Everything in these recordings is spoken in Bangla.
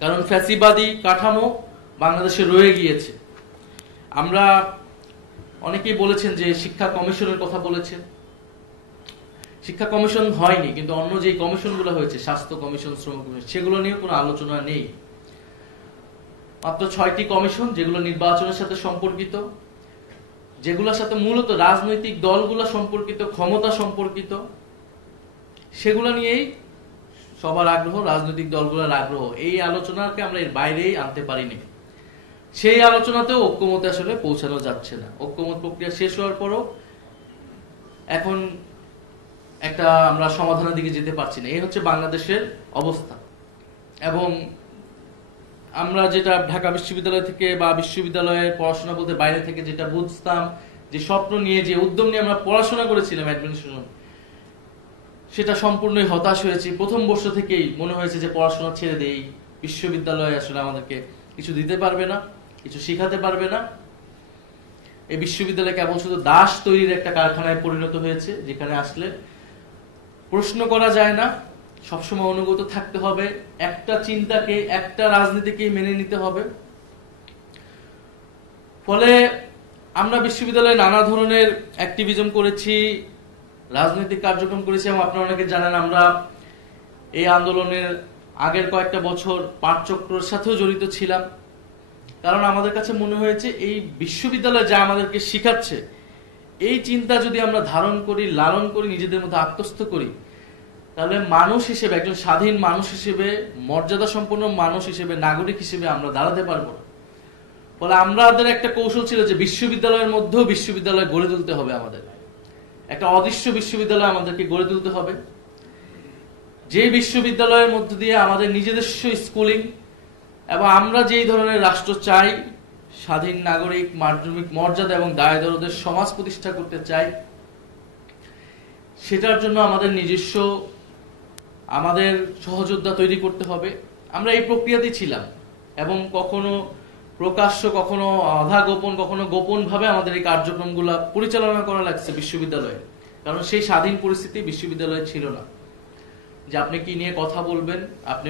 কারণ ফ্যাসিবাদী কাঠামো বাংলাদেশে রয়ে গিয়েছে। আমরা অনেকেই বলেছেন যে শিক্ষা কমিশনের কথা বলেছেন। শিক্ষা কমিশন হয়নি, কিন্তু অন্য যে কমিশনগুলো হয়েছে, স্বাস্থ্য কমিশন, শ্রম কমিশন, সেগুলো নিয়ে কোনো আলোচনা নেই। মাত্র 6টি কমিশন, যেগুলো নির্বাচনের সাথে সম্পর্কিত, যেগুলোর সাথে মূলত রাজনৈতিক দলগুলো সম্পর্কিত, ক্ষমতা সম্পর্কিত, সেগুলো নিয়েই সবার আগ্রহ, রাজনৈতিক দলগুলোর আগ্রহ। এই আলোচনাকে আমরা এর বাইরেই আনতে পারিনি। সেই আলোচনাতেও ঐক্যমতে আসলে পৌঁছানো যাচ্ছে না। ঐক্যমত প্রক্রিয়া শেষ হওয়ার পরও এখন একটা আমরা সমাধানের দিকে যেতে পারছি না। এই হচ্ছে বাংলাদেশের অবস্থা। এবং আমরা যেটা ঢাকা বিশ্ববিদ্যালয় থেকে বা বিশ্ববিদ্যালয়ের পড়াশোনা বলতে বাইরে থেকে যেটা বুঝতাম, যে স্বপ্ন নিয়ে, যে উদ্যম নিয়ে আমরা পড়াশোনা করেছিলাম অ্যাডমিনিস্ট্রেশন, সেটা সম্পূর্ণই হতাশ হয়েছি। প্রথম বর্ষ থেকেই মনে হয়েছে যে পড়াশোনা ছেড়ে দেই, বিশ্ববিদ্যালয় আসলে আমাদেরকে কিছু দিতে পারবে না, কিছু শিখাতে পারবে না। এই বিশ্ববিদ্যালয় কেবল শুধু দাস তৈরির একটা কারখানায় পরিণত হয়েছে, যেখানে আসলে প্রশ্ন করা যায় না, সবসময় অনুগত থাকতে হবে, একটা চিন্তাকে, একটা রাজনীতিকে মেনে নিতে হবে। ফলে আমরা বিশ্ববিদ্যালয়ে নানা ধরনের অ্যাক্টিভিজম করেছি, রাজনৈতিক কার্যক্রম করেছি। এবং আপনারা অনেকে জানেন, আমরা এই আন্দোলনের আগের কয়েকটা বছর পাঠচক্রের সাথেও জড়িত ছিলাম। কারণ আমাদের কাছে মনে হয়েছে এই বিশ্ববিদ্যালয় যা আমাদেরকে শিখাচ্ছে, এই চিন্তা যদি আমরা ধারণ করি, লালন করি, নিজেদের মধ্যে আত্মস্থ করি, তাহলে মানুষ হিসেবে, একজন স্বাধীন মানুষ হিসেবে, মর্যাদা সম্পন্ন মানুষ হিসেবে, নাগরিক হিসেবে আমরা দাঁড়াতে পারবো না। ফলে আমাদের একটা কৌশল ছিল যে বিশ্ববিদ্যালয়ের মধ্যেও বিশ্ববিদ্যালয় গড়ে তুলতে হবে। আমাদের একটা অদৃশ্য বিশ্ববিদ্যালয় আমাদেরকে গড়ে তুলতে হবে, যে বিশ্ববিদ্যালয়ের মধ্য দিয়ে আমাদের নিজস্ব স্কুলিং এবং আমরা যেই ধরনের রাষ্ট্র চাই, স্বাধীন নাগরিক, মাধ্যমিক মর্যাদা এবং দায়-দরদের সমাজ প্রতিষ্ঠা করতে চাই, সেটার জন্য আমাদের নিজস্ব আমাদের সহযোদ্ধা তৈরি করতে হবে। আমরা এই প্রক্রিয়াতেই ছিলাম এবং কখনো প্রকাশ্য, কখনো আধা গোপন, কখনো গোপন ভাবে আমাদের এই কার্যক্রমগুলো পরিচালনা করা লাগছে বিশ্ববিদ্যালয়ে। কারণ সেই স্বাধীন পরিস্থিতি বিশ্ববিদ্যালয়ে ছিল না যে আপনি কি নিয়ে কথা বলবেন, আপনি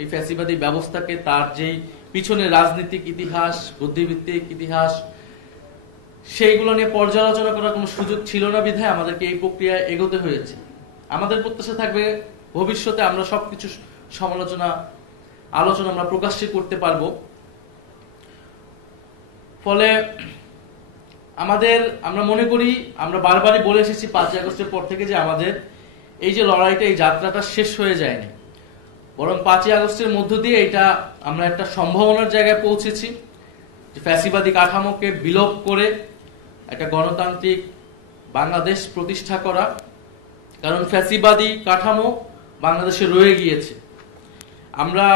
এই ফ্যাসিবাদী ব্যবস্থাকে, তার যেই পিছনে রাজনৈতিক ইতিহাস, বুদ্ধিভিত্তিক ইতিহাস, সেইগুলো নিয়ে পর্যালোচনা করার কোনো সুযোগ ছিল না। বিধায় আমাদেরকে এই প্রক্রিয়ায় এগোতে হয়েছে। আমাদের প্রত্যাশা থাকবে ভবিষ্যতে আমরা সবকিছু আলোচনা আমরা প্রকাশ্যে করতে পারবো। ফলে আমরা মনে করি, আমরা বারবারই বলে এসেছি 5 আগস্টের পর থেকে, যে আমাদের এই যে লড়াইটা, এই যাত্রাটা শেষ হয়ে যায়নি, বরং 5 আগস্টের মধ্য দিয়ে এটা আমরা একটা সম্ভাবনার জায়গায় পৌঁছেছি, যে ফ্যাসিবাদী কাঠামোকে বিলোপ করে একটা গণতান্ত্রিক বাংলাদেশ প্রতিষ্ঠা করা। কারণ ফ্যাসিবাদী কাঠামো বাংলাদেশে রয়ে গিয়েছে। আমরা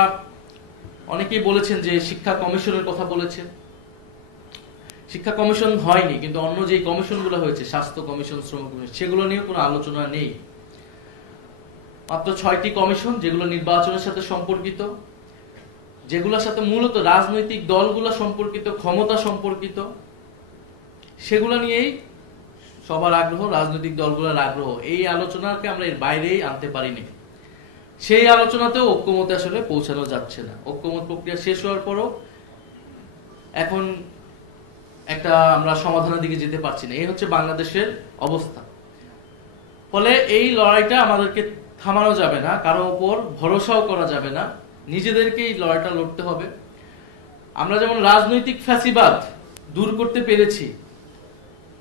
অনেকেই বলেছেন যে শিক্ষা কমিশনের কথা বলেছেন। শিক্ষা কমিশন হয়নি, কিন্তু অন্য যে কমিশনগুলো হয়েছে, স্বাস্থ্য কমিশন, শ্রম কমিশন, সেগুলো নিয়ে কোনো আলোচনা নেই। মাত্র 6টি কমিশন, যেগুলো নির্বাচনের সাথে সম্পর্কিত, যেগুলোর সাথে মূলত রাজনৈতিক দলগুলো সম্পর্কিত, ক্ষমতা সম্পর্কিত, সেগুলো নিয়েই সবার আগ্রহ, রাজনৈতিক দলগুলোর আগ্রহ। এই আলোচনাকে আমরা এর বাইরেই আনতে পারিনি। সেই আলোচনাতেও ঐক্যমতে আসলে পৌঁছানো যাচ্ছে না। ঐক্যমত প্রক্রিয়া শেষ হওয়ার পরও এখন একটা আমরা সমাধানের দিকে যেতে পারছি না। এই হচ্ছে বাংলাদেশের অবস্থা। ফলে এই লড়াইটা আমাদেরকে থামানো যাবে না, কারো উপর ভরসাও করা যাবে না, নিজেদেরকেই লড়াইটা লড়তে হবে। আমরা যেমন রাজনৈতিক ফ্যাসিবাদ দূর করতে পেরেছি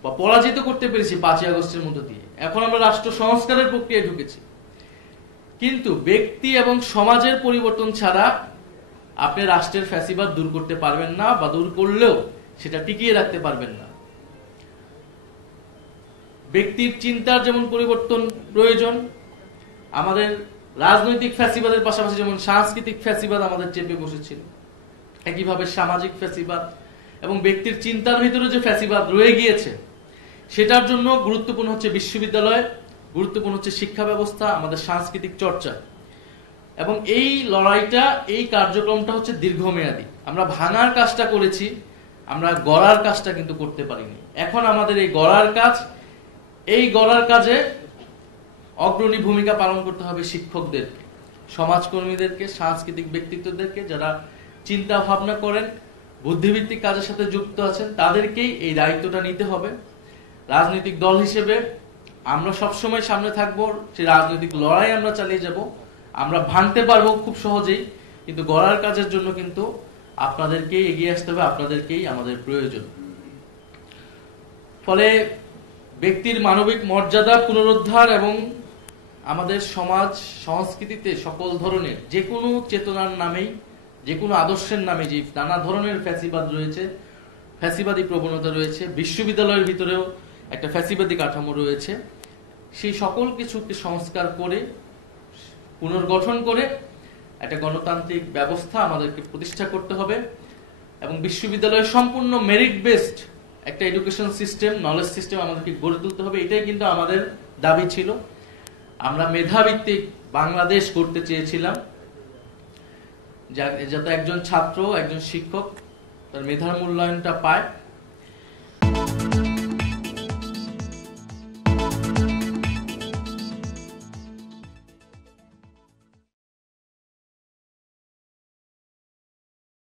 বা পরাজিত করতে পেরেছি 5 আগস্টের মধ্য দিয়ে, এখন আমরা রাষ্ট্র সংস্কারের প্রক্রিয়ায় ঢুকেছি। কিন্তু ব্যক্তি এবং সমাজের পরিবর্তন ছাড়া আপনি রাষ্ট্রের ফ্যাসিবাদ দূর করতে পারবেন না, বা দূর করলেও সেটা টিকিয়ে রাখতে পারবেন না। ব্যক্তির চিন্তার যেমন পরিবর্তন প্রয়োজন, আমাদের রাজনৈতিক ফ্যাসিবাদের পাশাপাশি যেমন সাংস্কৃতিক ফ্যাসিবাদ আমাদের চেপে বসেছিল, একইভাবে সামাজিক ফ্যাসিবাদ এবং ব্যক্তির চিন্তার ভিতরে যে ফ্যাসিবাদ রয়ে গিয়েছে, সেটার জন্য গুরুত্বপূর্ণ হচ্ছে বিশ্ববিদ্যালয়, গুরুত্বপূর্ণ হচ্ছে শিক্ষা ব্যবস্থা, আমাদের সাংস্কৃতিক চর্চা। এবং এই লড়াইটা, এই কার্যক্রমটা হচ্ছে দীর্ঘমেয়াদী। আমরা ভাঙার কাজটা করেছি, আমরা গড়ার কাজটা কিন্তু করতে পারিনি। এখন আমাদের এই গড়ার কাজ, এই গড়ার কাজে অগ্রণী ভূমিকা পালন করতে হবে শিক্ষকদেরকে, সমাজকর্মীদেরকে, সাংস্কৃতিক ব্যক্তিত্বদেরকে, যারা চিন্তা ভাবনা করেন, বুদ্ধিভিত্তিক কাজের সাথে যুক্ত আছেন, তাদেরকেই এই দায়িত্বটা নিতে হবে। রাজনৈতিক দল হিসেবে আমরা সবসময় সামনে থাকবো, সেই রাজনৈতিক লড়াই আমরা চালিয়ে যাব। আমরা ভাঙতে পারবো খুব সহজেই, কিন্তু গড়ার কাজের জন্য কিন্তু আপনাদেরকেই এগিয়ে আসতে হবে, আপনাদেরকেই আমাদের প্রয়োজন। ফলে ব্যক্তির মানবিক মর্যাদা পুনরুদ্ধার এবং আমাদের সমাজ সংস্কৃতিতে সকল ধরনের যে কোনো চেতনার নামেই, যে কোনো আদর্শের নামে যে নানা ধরনের ফ্যাসিবাদ রয়েছে, ফ্যাসিবাদী প্রবণতা রয়েছে, বিশ্ববিদ্যালয়ের ভিতরেও একটা ফ্যাসিবাদী কাঠামো রয়েছে, সেই সকল কিছুকে সংস্কার করে, পুনর্গঠন করে একটা গণতান্ত্রিক ব্যবস্থা আমাদেরকে প্রতিষ্ঠা করতে হবে এবং বিশ্ববিদ্যালয়ের সম্পূর্ণ মেরিট বেসড একটা এডুকেশন সিস্টেম, নলেজ সিস্টেম আমাদেরকে গড়ে তুলতে হবে। এটাই কিন্তু আমাদের দাবি ছিল। আমরা মেধাভিত্তিক বাংলাদেশ করতে চেয়েছিলাম, যাতে একজন ছাত্র, একজন শিক্ষক তার মেধার মূল্যায়নটা পায়,